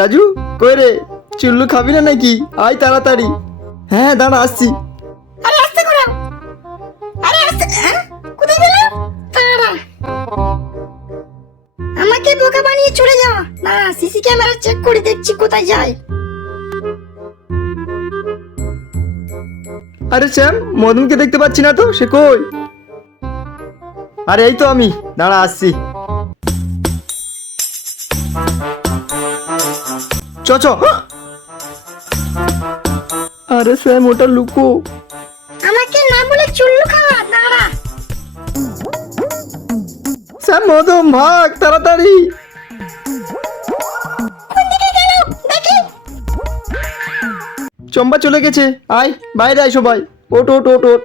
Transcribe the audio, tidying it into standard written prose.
রাজু, কই রে? চুল্লু খাবি না নাকি? আয় তাড়াতাড়ি। হ্যাঁ দাঁড়া, আসছি। আরে আস্তে করো, আরে আস্তে। কোথায় গেল? দাঁড়া, আমাকে বোকা বানিয়ে চলে যাওয়া না। সিসি ক্যামেরা চেক করে দেখছি কোথায় যায়। আরে শ্যাম, মদনকে দেখতে পাচ্ছি না তো, সে কই? আরে এই তো আমি, দাঁড়া আসছি। চ চ। আরে শ্যাম, ওটা লুকো। আমাকে না বলে চুল্লু খাওয়া। দাঁড়া, শ্যাম, মদন ভাগ তাড়াতাড়ি। কোন দিকে গেল দেখি। চম্পা চলে গেছে। আয় বাইরে, আয় সবাই। ওট ওট ওট ওট।